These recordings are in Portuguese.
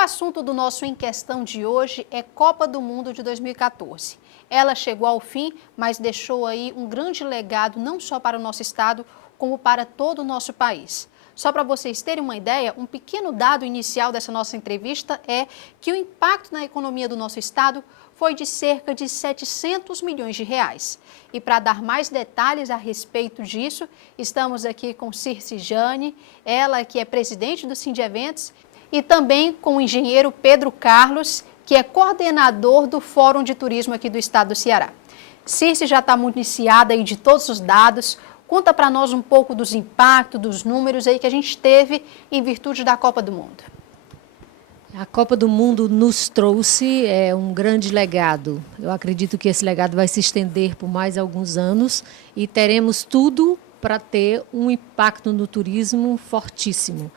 assunto do nosso Em Questão de hoje é Copa do Mundo de 2014. Ela chegou ao fim, mas deixou aí um grande legado não só para o nosso estado, como para todo o nosso país. Só para vocês terem uma ideia, um pequeno dado inicial dessa nossa entrevista é que o impacto na economia do nosso estado foi de cerca de 700 milhões de reais. E para dar mais detalhes a respeito disso, estamos aqui com Circe Jane, ela que é presidente do Sindiventos, e também com o engenheiro Pedro Carlos, que é coordenador do Fórum de Turismo aqui do estado do Ceará. Circe já está municiada aí de todos os dados. Conta para nós um pouco dos impactos, dos números aí que a gente teve em virtude da Copa do Mundo. A Copa do Mundo nos trouxe um grande legado. Eu acredito que esse legado vai se estender por mais alguns anos e teremos tudo para ter um impacto no turismo fortíssimo.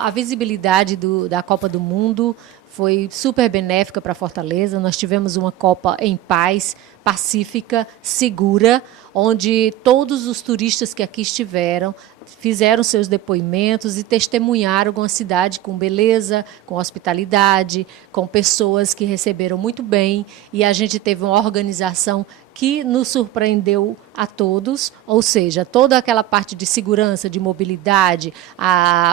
A visibilidade da Copa do Mundo foi super benéfica para Fortaleza. Nós tivemos uma Copa em paz, pacífica, segura, onde todos os turistas que aqui estiveram fizeram seus depoimentos e testemunharam uma cidade com beleza, com hospitalidade, com pessoas que receberam muito bem, e a gente teve uma organização que nos surpreendeu a todos, ou seja, toda aquela parte de segurança, de mobilidade,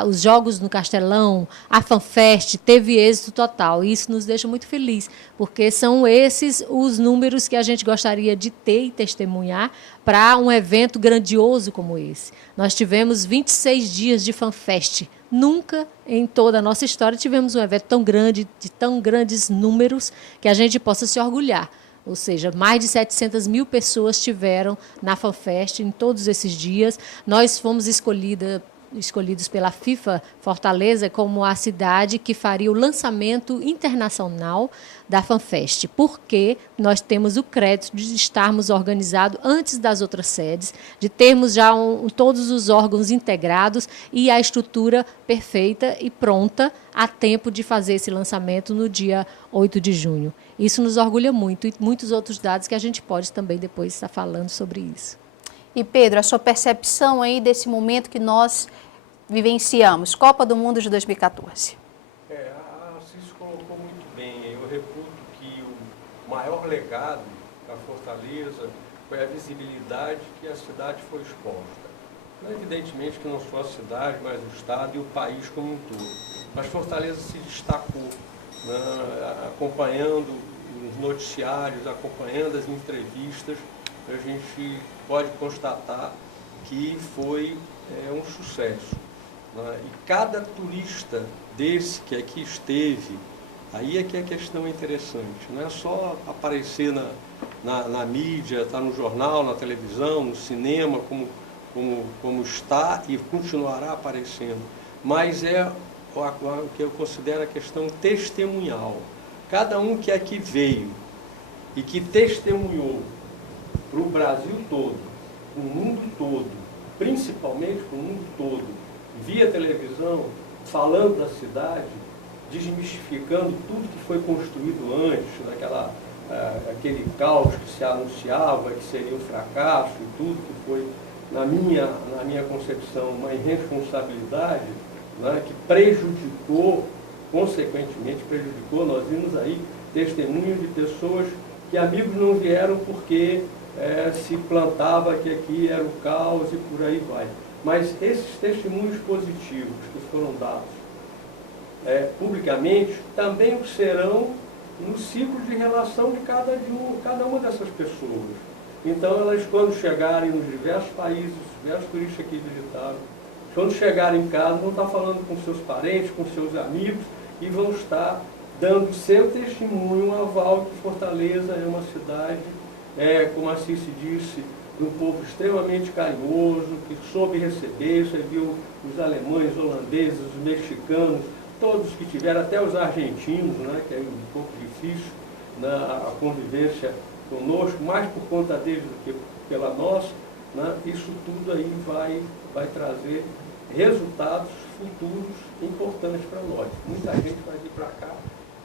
os jogos no Castelão, a FanFest teve êxito total, e isso nos deixa muito feliz, porque são esses os números que a gente gostaria de ter e testemunhar para um evento grandioso como esse. Nós tivemos 26 dias de FanFest. Nunca em toda a nossa história tivemos um evento tão grande, de tão grandes números, que a gente possa se orgulhar. Ou seja, mais de 700 mil pessoas estiveram na FanFest em todos esses dias. Nós fomos escolhidos pela FIFA Fortaleza como a cidade que faria o lançamento internacional da FanFest, porque nós temos o crédito de estarmos organizados antes das outras sedes, de termos já todos os órgãos integrados e a estrutura perfeita e pronta a tempo de fazer esse lançamento no dia 8 de junho. Isso nos orgulha muito, e muitos outros dados que a gente pode também depois estar falando sobre isso. E Pedro, a sua percepção aí desse momento que nós vivenciamos, Copa do Mundo de 2014. A Circe colocou muito bem. Eu reputo que o maior legado da Fortaleza foi a visibilidade que a cidade foi exposta. Não, evidentemente que não só a cidade, mas o estado e o país como um todo. Mas Fortaleza se destacou, né, acompanhando os noticiários, acompanhando as entrevistas. A gente pode constatar que foi um sucesso. E cada turista desse que aqui esteve, aí é que a questão é interessante. Não é só aparecer na mídia, estar no jornal, na televisão, no cinema, como está e continuará aparecendo, mas é o que eu considero a questão testemunhal. Cada um que aqui veio e que testemunhou para o Brasil todo, para o mundo todo, principalmente para o mundo todo, via televisão, falando da cidade, desmistificando tudo que foi construído antes, aquele caos que se anunciava, que seria um fracasso e tudo, que foi, na minha concepção, uma irresponsabilidade, né, que prejudicou, consequentemente prejudicou. Nós vimos aí testemunhos de pessoas que amigos não vieram porque se plantava que aqui era o caos e por aí vai. Mas esses testemunhos positivos que foram dados publicamente também o serão no ciclo de relação de cada uma dessas pessoas. Então, elas, quando chegarem nos diversos países, diversos turistas aqui visitaram, quando chegarem em casa, vão estar falando com seus parentes, com seus amigos, e vão estar dando seu testemunho, um aval que Fortaleza é uma cidade, como a Circe disse, de um povo extremamente carinhoso, que soube receber. Você viu os alemães, os holandeses, os mexicanos, todos que tiveram, até os argentinos, né, que é um pouco difícil a convivência conosco, mais por conta deles do que pela nossa, né, isso tudo aí vai trazer resultados futuros importantes para nós. Muita gente vai vir para cá,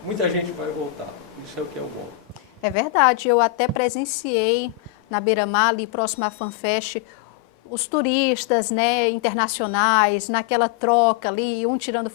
muita gente vai voltar. Isso é o que é o bom. É verdade, eu até presenciei na Beira-Mar, ali próximo à FanFest, os turistas, né, internacionais, naquela troca ali, um tirando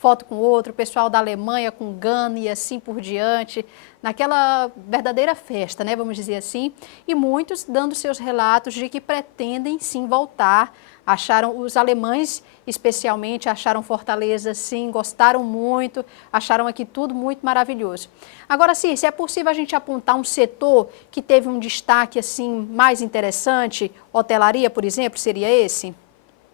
foto com outro, o pessoal da Alemanha com Gana e assim por diante, naquela verdadeira festa, né, vamos dizer assim, e muitos dando seus relatos de que pretendem sim voltar. Acharam, os alemães especialmente, acharam Fortaleza sim, gostaram muito, acharam aqui tudo muito maravilhoso. Agora, sim, se é possível a gente apontar um setor que teve um destaque assim mais interessante, hotelaria, por exemplo, seria esse?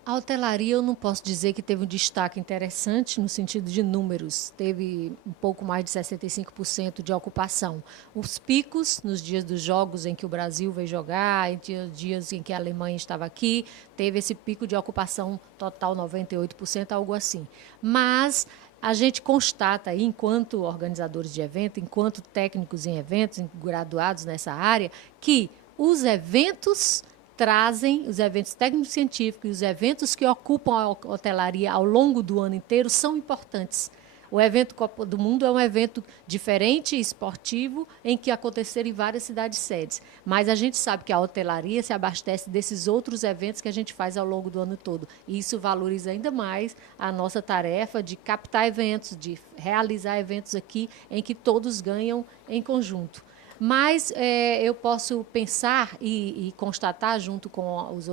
A hotelaria eu não posso dizer que teve um destaque interessante no sentido de números. Teve um pouco mais de 65% de ocupação. Os picos nos dias dos jogos em que o Brasil veio jogar, entre os dias em que a Alemanha estava aqui, teve esse pico de ocupação total 98%, algo assim. Mas a gente constata aí, enquanto organizadores de evento, enquanto técnicos em eventos, graduados nessa área, que os eventos trazem, os eventos técnico-científicos e os eventos que ocupam a hotelaria ao longo do ano inteiro são importantes. O evento Copa do Mundo é um evento diferente, esportivo, em que aconteceram em várias cidades sedes. Mas a gente sabe que a hotelaria se abastece desses outros eventos que a gente faz ao longo do ano todo. E isso valoriza ainda mais a nossa tarefa de captar eventos, de realizar eventos aqui em que todos ganham em conjunto. Mas eu posso pensar e constatar, junto com as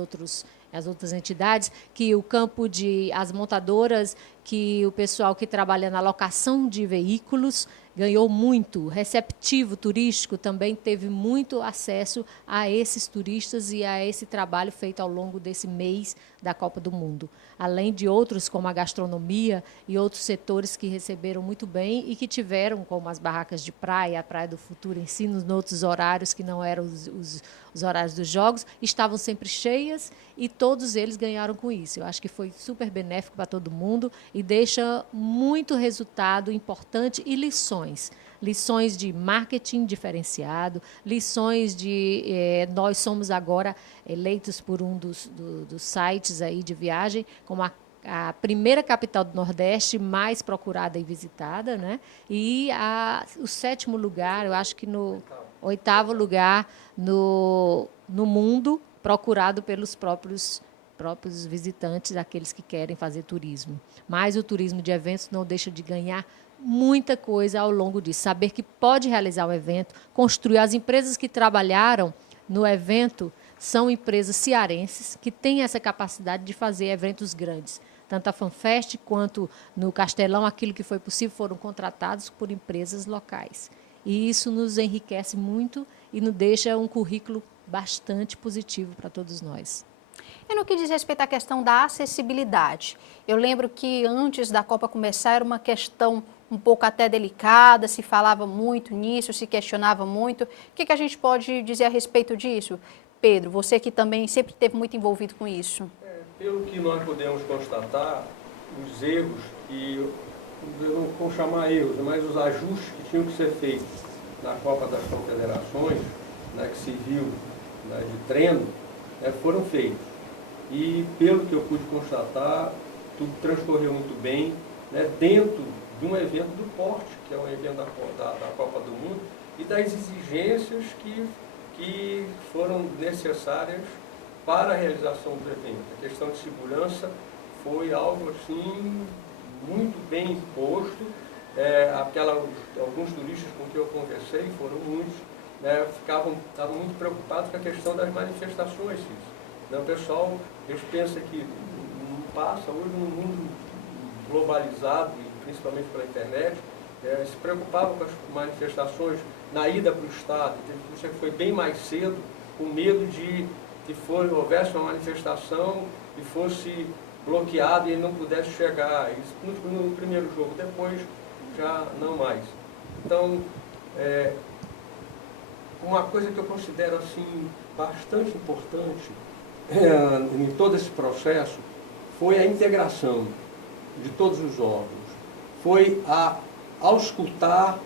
outras entidades, que o campo as montadoras, que o pessoal que trabalha na locação de veículos ganhou muito. Receptivo turístico também teve muito acesso a esses turistas e a esse trabalho feito ao longo desse mês da Copa do Mundo. Além de outros, como a gastronomia e outros setores que receberam muito bem e que tiveram, como as barracas de praia, a Praia do Futuro em si, nos outros horários que não eram os horários dos jogos, estavam sempre cheias e todos eles ganharam com isso. Eu acho que foi super benéfico para todo mundo e deixa muito resultado importante e lições. Lições de marketing diferenciado, lições de... nós somos agora eleitos por um dos sites aí de viagem como a primeira capital do Nordeste mais procurada e visitada, né? E o 7º lugar, eu acho que no 8º lugar no mundo, procurado pelos próprios visitantes, aqueles que querem fazer turismo. Mas o turismo de eventos não deixa de ganhar muita coisa ao longo disso. Saber que pode realizar um evento, construir. As empresas que trabalharam no evento são empresas cearenses que têm essa capacidade de fazer eventos grandes. Tanto a FanFest quanto no Castelão, aquilo que foi possível, foram contratados por empresas locais. E isso nos enriquece muito e nos deixa um currículo bastante positivo para todos nós. E no que diz respeito à questão da acessibilidade, eu lembro que antes da Copa começar era uma questão um pouco até delicada, se falava muito nisso, se questionava muito. O que a gente pode dizer a respeito disso? Pedro, você que também sempre esteve muito envolvido com isso. Pelo que nós podemos constatar, os erros, eu não vou chamar erros, mas os ajustes que tinham que ser feitos na Copa das Confederações, né, que se viu, né, de treino, foram feitos. E pelo que eu pude constatar, tudo transcorreu muito bem, né, dentro de um evento do porte, que é um evento da Copa do Mundo, e das exigências que foram necessárias para a realização do evento. A questão de segurança foi algo assim muito bem imposto. Alguns turistas com quem eu conversei, foram muitos, né, estavam muito preocupados com a questão das manifestações. Então, o pessoal, eles pensam que não passa hoje num mundo globalizado, e principalmente pela internet, se preocupavam com as manifestações na ida para o estado. Isso foi bem mais cedo, com medo de que houvesse uma manifestação e fosse bloqueado e ele não pudesse chegar. Isso no primeiro jogo, depois já não mais. Então, uma coisa que eu considero assim bastante importante em todo esse processo foi a integração de todos os órgãos. Foi auscultar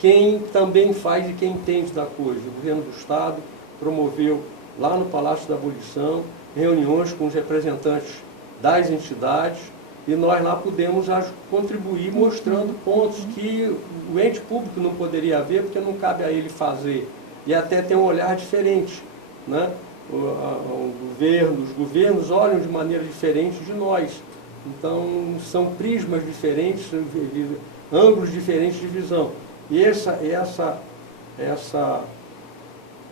quem também faz e quem entende da coisa. O governo do Estado promoveu lá no Palácio da Abolição reuniões com os representantes das entidades e nós lá pudemos contribuir mostrando pontos que o ente público não poderia ver porque não cabe a ele fazer e até tem um olhar diferente, né? Os governos olham de maneira diferente de nós. Então, são prismas diferentes, ângulos diferentes de visão. E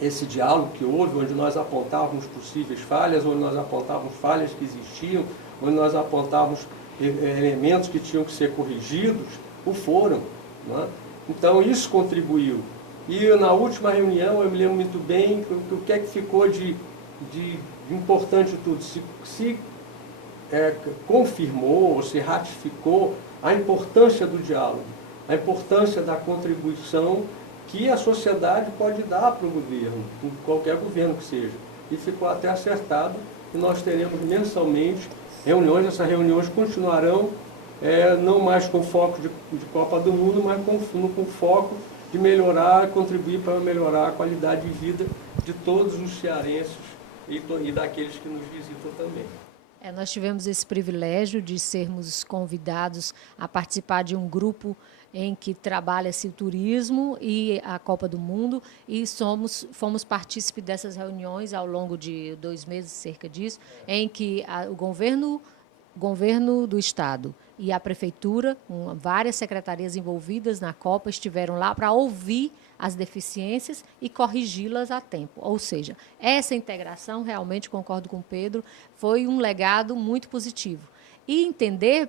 esse diálogo que houve, onde nós apontávamos possíveis falhas, onde nós apontávamos falhas que existiam, onde nós apontávamos elementos que tinham que ser corrigidos, o foram. Né? Então, isso contribuiu. E na última reunião, eu me lembro muito bem o que é que ficou de importante de tudo. Se confirmou, ou se ratificou a importância do diálogo, a importância da contribuição que a sociedade pode dar para o governo, qualquer governo que seja. E ficou até acertado que nós teremos mensalmente reuniões. Essas reuniões continuarão, não mais com foco de Copa do Mundo, mas com foco de melhorar, contribuir para melhorar a qualidade de vida de todos os cearenses e daqueles que nos visitam também. Nós tivemos esse privilégio de sermos convidados a participar de um grupo em que trabalha-se o turismo e a Copa do Mundo, e fomos partícipes dessas reuniões ao longo de 2 meses, cerca disso, em que o governo do Estado e a Prefeitura, várias secretarias envolvidas na Copa, estiveram lá para ouvir as deficiências e corrigi-las a tempo. Ou seja, essa integração, realmente concordo com o Pedro, foi um legado muito positivo. E entender,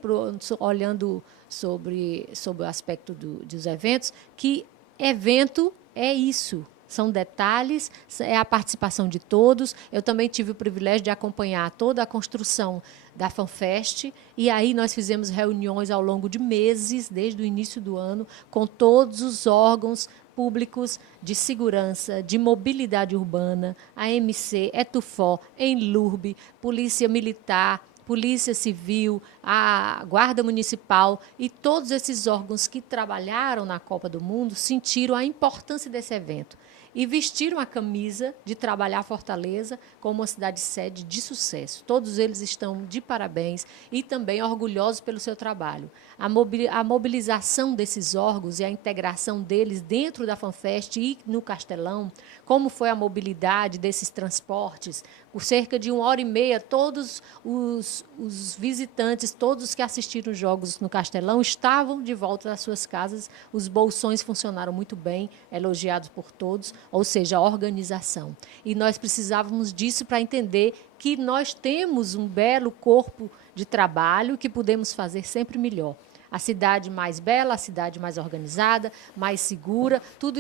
olhando sobre o aspecto dos eventos, que evento é isso. São detalhes, é a participação de todos. Eu também tive o privilégio de acompanhar toda a construção da FanFest, e aí nós fizemos reuniões ao longo de meses, desde o início do ano, com todos os órgãos públicos de segurança, de mobilidade urbana, AMC, Etufó, Enlurb, Polícia Militar, Polícia Civil, a Guarda Municipal, e todos esses órgãos que trabalharam na Copa do Mundo sentiram a importância desse evento e vestiram a camisa de trabalhar Fortaleza como uma cidade-sede de sucesso. Todos eles estão de parabéns e também orgulhosos pelo seu trabalho. A mobilização desses órgãos e a integração deles dentro da FanFest e no Castelão, como foi a mobilidade desses transportes, por cerca de 1h30, todos os visitantes, todos que assistiram os jogos no Castelão, estavam de volta às suas casas. Os bolsões funcionaram muito bem, elogiados por todos, ou seja, a organização. E nós precisávamos disso para entender que nós temos um belo corpo de trabalho que podemos fazer sempre melhor. A cidade mais bela, a cidade mais organizada, mais segura, tudo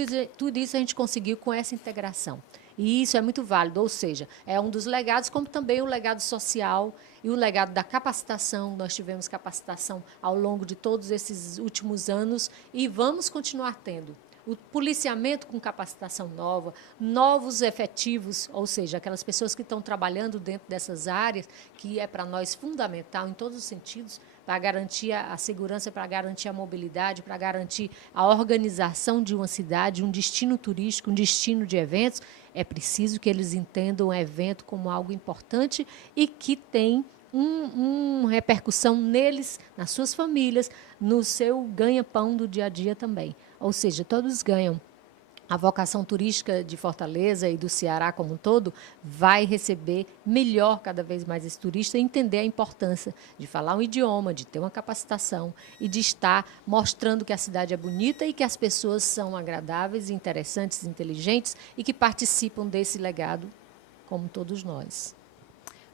isso a gente conseguiu com essa integração. E isso é muito válido, ou seja, é um dos legados, como também o legado social e o legado da capacitação. Nós tivemos capacitação ao longo de todos esses últimos anos e vamos continuar tendo. O policiamento com capacitação nova, novos efetivos, ou seja, aquelas pessoas que estão trabalhando dentro dessas áreas, que é para nós fundamental em todos os sentidos, para garantir a segurança, para garantir a mobilidade, para garantir a organização de uma cidade, um destino turístico, um destino de eventos. É preciso que eles entendam o evento como algo importante e que tem uma repercussão neles, nas suas famílias, no seu ganha-pão do dia a dia também. Ou seja, todos ganham. A vocação turística de Fortaleza e do Ceará como um todo vai receber melhor cada vez mais esse turista e entender a importância de falar um idioma, de ter uma capacitação e de estar mostrando que a cidade é bonita e que as pessoas são agradáveis, interessantes, inteligentes e que participam desse legado como todos nós.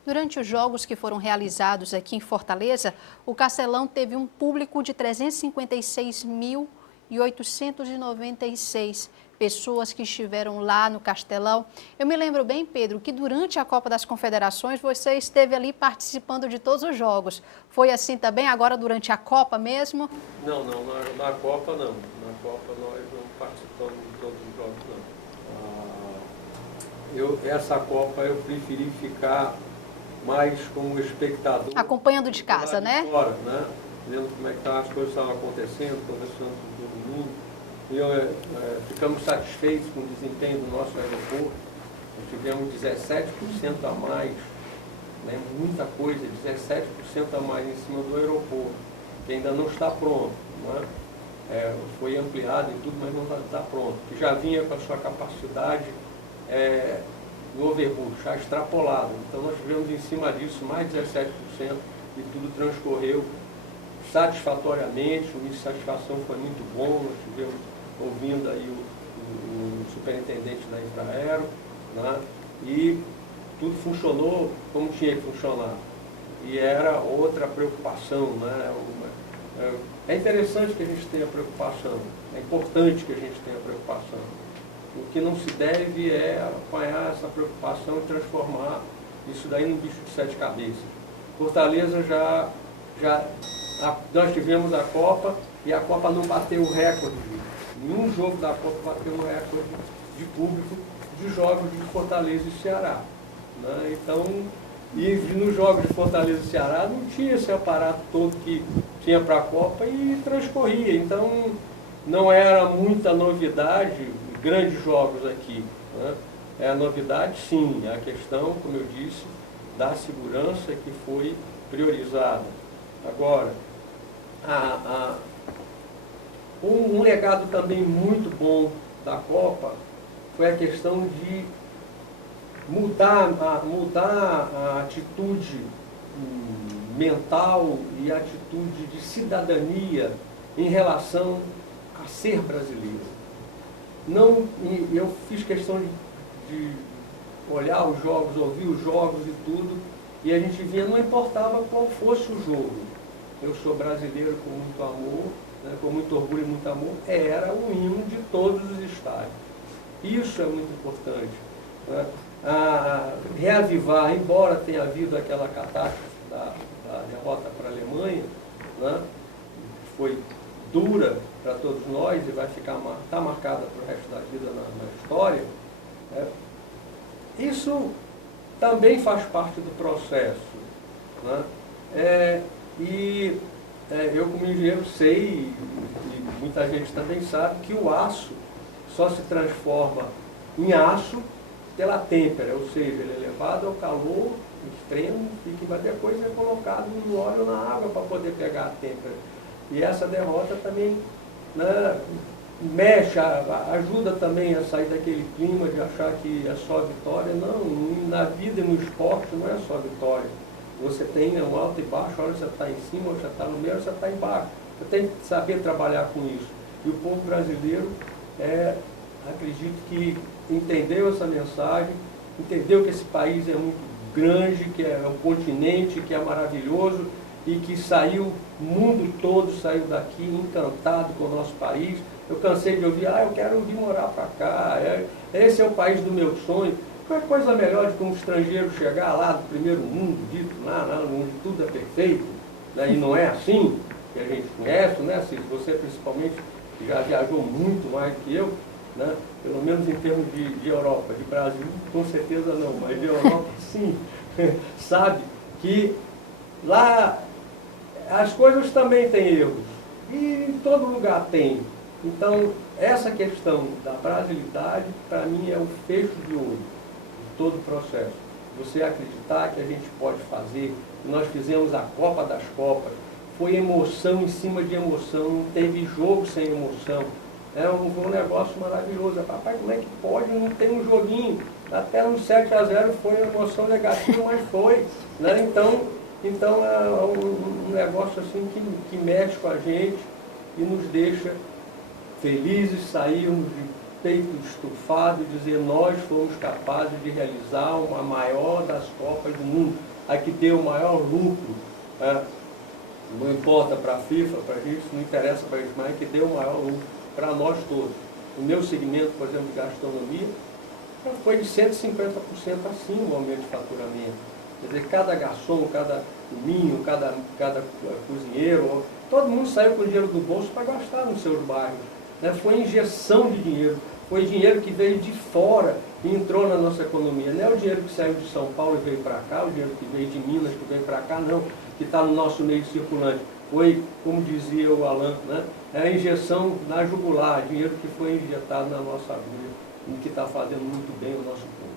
Durante os jogos que foram realizados aqui em Fortaleza, o Castelão teve um público de 356.896 pessoas que estiveram lá no Castelão. Eu me lembro bem, Pedro, que durante a Copa das Confederações você esteve ali participando de todos os jogos. Foi assim também agora durante a Copa mesmo? Não, na Copa não. Na Copa nós não participamos de todos os jogos, não. Essa Copa eu preferi ficar mais como espectador. Acompanhando de casa, né? Fora, né? Vendo como é que as coisas estavam acontecendo, conversando com todo mundo. E ficamos satisfeitos com o desempenho do nosso aeroporto. Nós tivemos 17% a mais, né? Muita coisa, 17% a mais em cima do aeroporto, que ainda não está pronto. Né? Foi ampliado e tudo, mas não está pronto. Que já vinha com a sua capacidade do overboost, já extrapolado. Então nós tivemos em cima disso mais 17% e tudo transcorreu satisfatoriamente, o nível de satisfação foi muito bom, nós estivemos ouvindo aí o superintendente da Infraero, né? E tudo funcionou como tinha que funcionar. E era outra preocupação, né? É interessante que a gente tenha preocupação, é importante que a gente tenha preocupação. O que não se deve é apanhar essa preocupação e transformar isso daí num bicho de 7 cabeças. Fortaleza nós tivemos a Copa e a Copa não bateu o recorde. Nenhum jogo da Copa bateu o recorde de público de jogos de Fortaleza e Ceará, né? Então, e nos jogos de Fortaleza e Ceará não tinha esse aparato todo que tinha para a Copa e transcorria. Então, não era muita novidade, grandes jogos aqui, né? É a novidade, sim, é a questão, como eu disse, da segurança que foi priorizada. Agora, um legado também muito bom da Copa foi a questão de mudar a atitude mental e a atitude de cidadania em relação a ser brasileiro. Eu fiz questão de olhar os jogos, ouvir os jogos e tudo, e a gente via, não importava qual fosse o jogo. Eu sou brasileiro com muito amor, né, com muito orgulho e muito amor, era o hino de todos os estádios. Isso é muito importante, né? Reavivar, embora tenha havido aquela catástrofe da derrota para a Alemanha, né, que foi dura para todos nós e vai tá marcada para o resto da vida na história, né? Isso também faz parte do processo, né? Eu, como engenheiro, sei, e muita gente também sabe, que o aço só se transforma em aço pela têmpera, ou seja, ele é levado ao calor extremo e que depois é colocado no óleo ou na água para poder pegar a têmpera. E essa derrota também, né, mexe, ajuda também a sair daquele clima de achar que é só vitória. Não, na vida e no esporte não é só vitória. Você tem um alto e baixo, hora você está em cima, hora você está no meio, hora você está embaixo. Você tem que saber trabalhar com isso. E o povo brasileiro, acredito que entendeu essa mensagem, entendeu que esse país é muito grande, que é um continente, que é maravilhoso e que saiu, o mundo todo saiu daqui encantado com o nosso país. Eu cansei de ouvir, eu quero vir morar para cá, esse é o país do meu sonho. Qual é coisa melhor do que um estrangeiro chegar lá do primeiro mundo, dito lá onde tudo é perfeito, né? E não é assim que a gente conhece, né? Se você principalmente já viajou muito mais do que eu, né? Pelo menos em termos de Europa, de Brasil, com certeza não, mas de Europa sim, sabe que lá as coisas também têm erros, e em todo lugar tem. Então, essa questão da brasilidade, para mim, é o fecho de olho de todo o processo. Você acreditar que a gente pode fazer, nós fizemos a Copa das Copas, foi emoção em cima de emoção, não teve jogo sem emoção. Foi um negócio maravilhoso. Papai, como é que pode? Não tem um joguinho. Até no 7-0 foi uma emoção negativa, mas foi, né? Então é um negócio assim que mexe com a gente e nos deixa felizes, sairmos de peito estufado e dizer nós fomos capazes de realizar uma maior das Copas do Mundo, a que deu o maior lucro, né? Não importa para a FIFA, para a gente, não interessa para a gente, mas é que deu o maior lucro para nós todos. O meu segmento, por exemplo, de gastronomia, foi de 150% acima o aumento de faturamento. Quer dizer, cada garçom, cada minho, cada cozinheiro, todo mundo saiu com o dinheiro do bolso para gastar nos seus bairros, né? Foi injeção de dinheiro, foi dinheiro que veio de fora e entrou na nossa economia. Não é o dinheiro que saiu de São Paulo e veio para cá, o dinheiro que veio de Minas que veio para cá, não, que está no nosso meio circulante. Foi, como dizia o Alan, né? É a injeção na jugular, dinheiro que foi injetado na nossa agulha e que está fazendo muito bem ao nosso povo.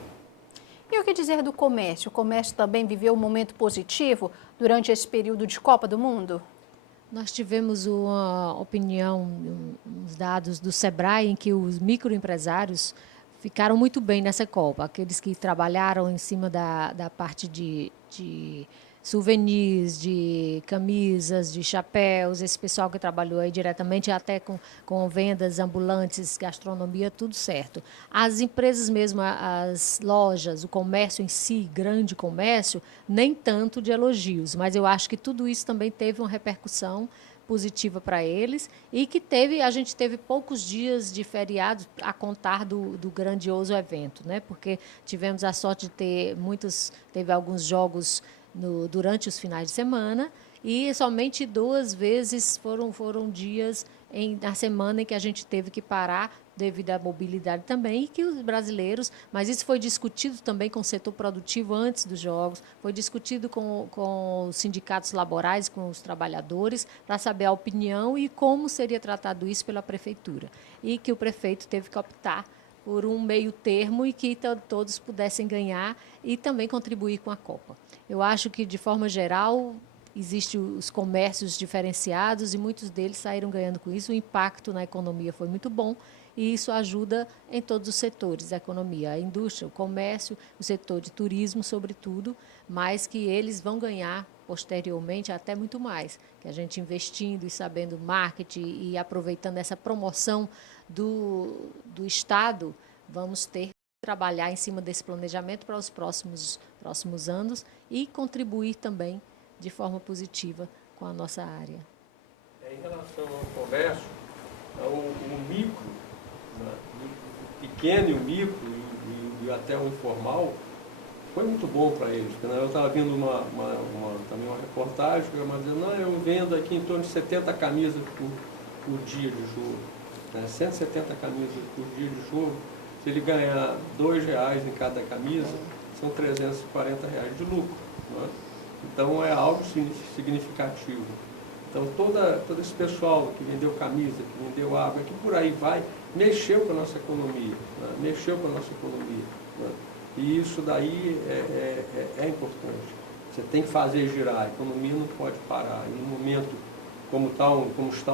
E o que dizer do comércio? O comércio também viveu um momento positivo durante esse período de Copa do Mundo? Nós tivemos uma opinião, uns dados do Sebrae, em que os microempresários ficaram muito bem nessa Copa. Aqueles que trabalharam em cima da parte de souvenirs, de camisas, de chapéus, esse pessoal que trabalhou aí diretamente, até com vendas ambulantes, gastronomia, tudo certo. As empresas mesmo, as lojas, o comércio em si, grande comércio, nem tanto de elogios, mas eu acho que tudo isso também teve uma repercussão positiva para eles e que a gente teve poucos dias de feriados a contar do grandioso evento, né? Porque tivemos a sorte de teve alguns jogos durante os finais de semana e somente 2 vezes foram dias na semana em que a gente teve que parar devido à mobilidade também, e que os brasileiros, mas isso foi discutido também com o setor produtivo antes dos jogos, foi discutido com os sindicatos laborais, com os trabalhadores, para saber a opinião e como seria tratado isso pela prefeitura. E que o prefeito teve que optar por um meio termo e que todos pudessem ganhar e também contribuir com a Copa. Eu acho que, de forma geral, existem os comércios diferenciados e muitos deles saíram ganhando com isso. O impacto na economia foi muito bom e isso ajuda em todos os setores da economia, a indústria, o comércio, o setor de turismo, sobretudo, mas que eles vão ganhar posteriormente até muito mais, que a gente investindo e sabendo marketing e aproveitando essa promoção do Estado, vamos ter que trabalhar em cima desse planejamento para os próximos anos e contribuir também de forma positiva com a nossa área. Em relação ao comércio, o micro, o pequeno e o micro e até o informal, foi muito bom para eles. Eu estava vendo também uma reportagem que eu dizendo, não, eu vendo aqui em torno de 70 camisas por dia de jogo. 170 camisas por dia de jogo, se ele ganhar R$2 em cada camisa, são R$340 de lucro. Então é algo significativo. Então todo esse pessoal que vendeu camisa, que vendeu água, que por aí vai, mexeu com a nossa economia, mexeu com a nossa economia. E isso daí é importante. Você tem que fazer girar, a economia não pode parar. E no momento como está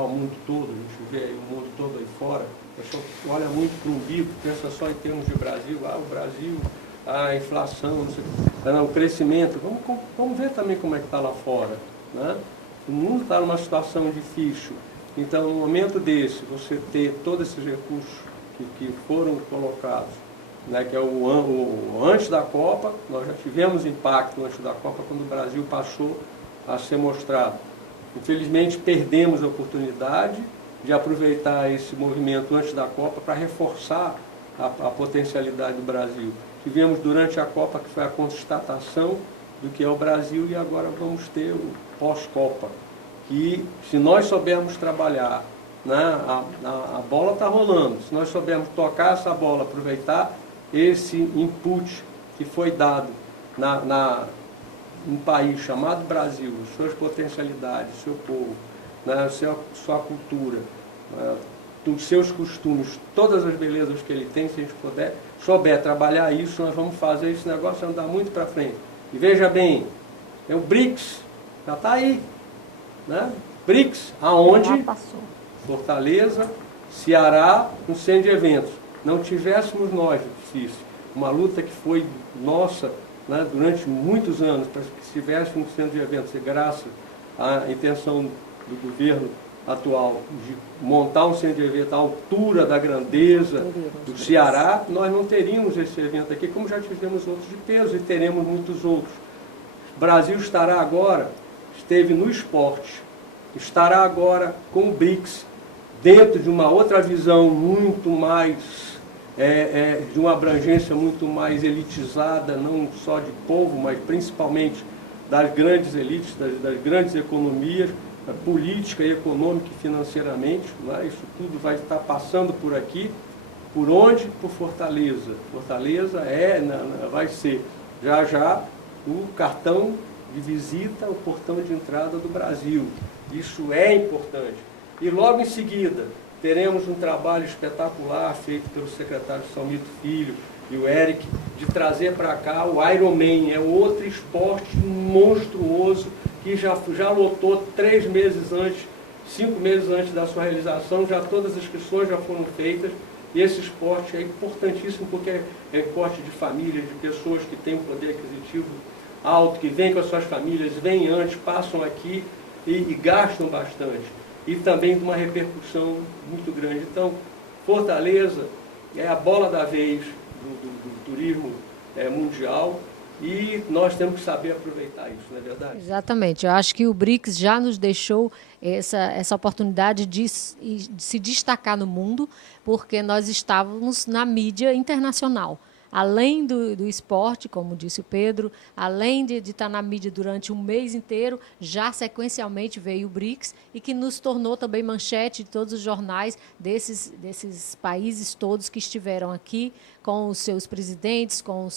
o mundo todo, a gente vê aí o mundo todo aí fora, a pessoa olha muito para o umbigo, pensa só em termos de Brasil, o Brasil, a inflação, não sei, o crescimento. Vamos ver também como é que está lá fora. O mundo está numa situação difícil. Então, no momento desse, você ter todos esses recursos que foram colocados, que é o antes da Copa, nós já tivemos impacto antes da Copa, quando o Brasil passou a ser mostrado. Infelizmente, perdemos a oportunidade de aproveitar esse movimento antes da Copa para reforçar a potencialidade do Brasil. Tivemos durante a Copa, que foi a constatação do que é o Brasil, e agora vamos ter o pós-Copa, que se nós soubermos trabalhar, a bola está rolando, se nós soubermos tocar essa bola, aproveitar esse input que foi dado um país chamado Brasil, suas potencialidades, seu povo, sua cultura, os seus costumes, todas as belezas que ele tem, se a gente souber trabalhar isso, nós vamos fazer esse negócio andar muito para frente. E veja bem, o BRICS, já está aí, BRICS, aonde Fortaleza, Ceará, um centro de eventos. Não tivéssemos nós, Cícero, uma luta que foi nossa, durante muitos anos, para que tivéssemos um centro de eventos, e graças à intenção do governo atual de montar um centro de eventos à altura da grandeza do Ceará, nós não teríamos esse evento aqui, como já tivemos outros de peso e teremos muitos outros. O Brasil esteve no esporte, estará agora com o BRICS, dentro de uma outra visão muito mais, de uma abrangência muito mais elitizada, não só de povo, mas principalmente das grandes elites, das grandes economias, política, econômica e financeiramente. Isso tudo vai estar passando por aqui. Por onde? Por Fortaleza. Fortaleza vai ser já o cartão de visita, o portão de entrada do Brasil. Isso é importante. E logo em seguida, teremos um trabalho espetacular feito pelo secretário Salmito Filho e o Eric, de trazer para cá o Ironman. É outro esporte monstruoso que já lotou 3 meses antes, 5 meses antes da sua realização, já todas as inscrições já foram feitas. E esse esporte é importantíssimo porque é esporte de família, de pessoas que têm um poder aquisitivo alto, que vêm com as suas famílias, vêm antes, passam aqui e gastam bastante. E também com uma repercussão muito grande. Então, Fortaleza é a bola da vez do turismo mundial e nós temos que saber aproveitar isso, não é verdade? Exatamente. Eu acho que o BRICS já nos deixou essa oportunidade de se destacar no mundo, porque nós estávamos na mídia internacional. Além do esporte, como disse o Pedro, além de estar na mídia durante um mês inteiro, já sequencialmente veio o BRICS e que nos tornou também manchete de todos os jornais desses países todos que estiveram aqui, com os seus presidentes, com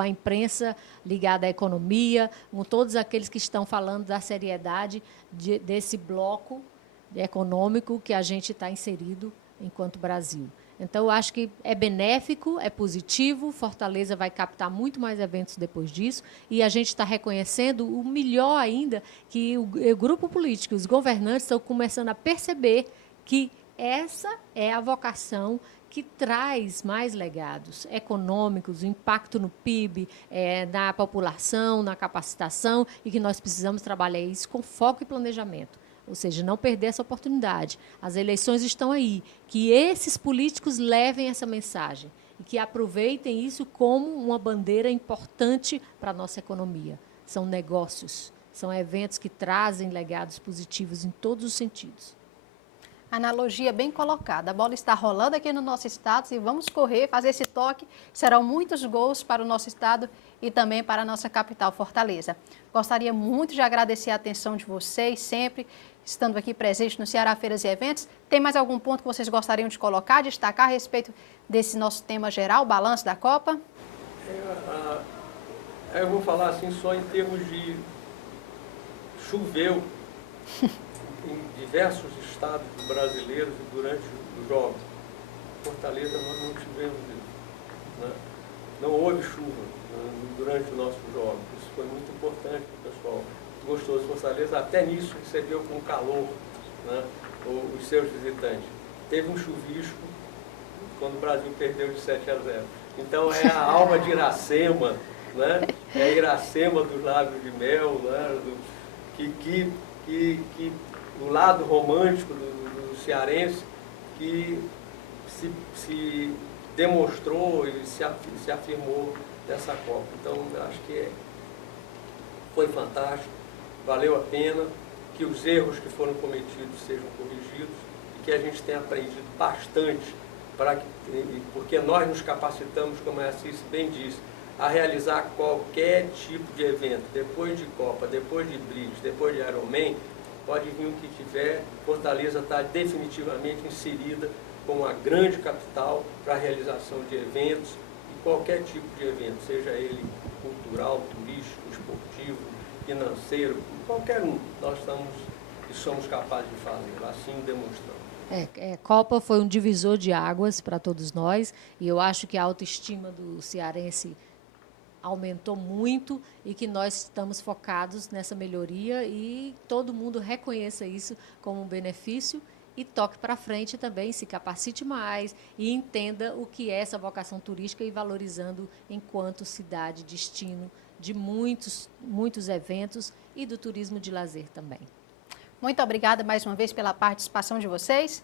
a imprensa ligada à economia, com todos aqueles que estão falando da seriedade desse bloco econômico que a gente está inserido enquanto Brasil. Então, eu acho que é benéfico, é positivo, Fortaleza vai captar muito mais eventos depois disso, e a gente está reconhecendo o melhor ainda, que o grupo político, os governantes estão começando a perceber que essa é a vocação que traz mais legados econômicos, o impacto no PIB, na população, na capacitação, e que nós precisamos trabalhar isso com foco e planejamento. Ou seja, não perder essa oportunidade. As eleições estão aí. Que esses políticos levem essa mensagem e que aproveitem isso como uma bandeira importante para a nossa economia. São negócios, são eventos que trazem legados positivos em todos os sentidos. Analogia bem colocada. A bola está rolando aqui no nosso estado e vamos correr, fazer esse toque. Serão muitos gols para o nosso estado e também para a nossa capital, Fortaleza. Gostaria muito de agradecer a atenção de vocês sempre, estando aqui presente no Ceará Feiras e Eventos. Tem mais algum ponto que vocês gostariam de colocar, destacar a respeito desse nosso tema geral, balanço da Copa? Eu vou falar assim só em termos de choveu em diversos estados brasileiros durante os jogos. Fortaleza nós não tivemos isso, né? Não houve chuva durante os nossos jogos. Isso foi muito importante para o pessoal. Gostou de Fortaleza, até nisso recebeu com calor, né, os seus visitantes. Teve um chuvisco quando o Brasil perdeu de 7-0. Então é a alma de Iracema, né? É a Iracema dos Lábios de Mel, né? O lado romântico do cearense que se demonstrou e se afirmou nessa Copa. Então, eu acho que foi fantástico, valeu a pena, que os erros que foram cometidos sejam corrigidos e que a gente tenha aprendido bastante, porque nós nos capacitamos, como a Assis bem disse, a realizar qualquer tipo de evento, depois de Copa, depois de BRICS, depois de Ironman, pode vir o que tiver, Fortaleza está definitivamente inserida como uma grande capital para a realização de eventos, e qualquer tipo de evento, seja ele cultural, turístico, esportivo, financeiro, qualquer um, nós estamos e somos capazes de fazer, assim demonstramos. Copa foi um divisor de águas para todos nós, e eu acho que a autoestima do cearense aumentou muito e que nós estamos focados nessa melhoria e todo mundo reconheça isso como um benefício e toque para frente também, se capacite mais e entenda o que é essa vocação turística e valorizando enquanto cidade, destino de muitos eventos e do turismo de lazer também. Muito obrigada mais uma vez pela participação de vocês.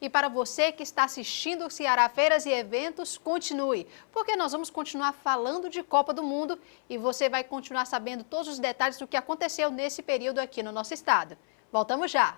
E para você que está assistindo o Ceará Feiras e Eventos, continue, porque nós vamos continuar falando de Copa do Mundo e você vai continuar sabendo todos os detalhes do que aconteceu nesse período aqui no nosso estado. Voltamos já!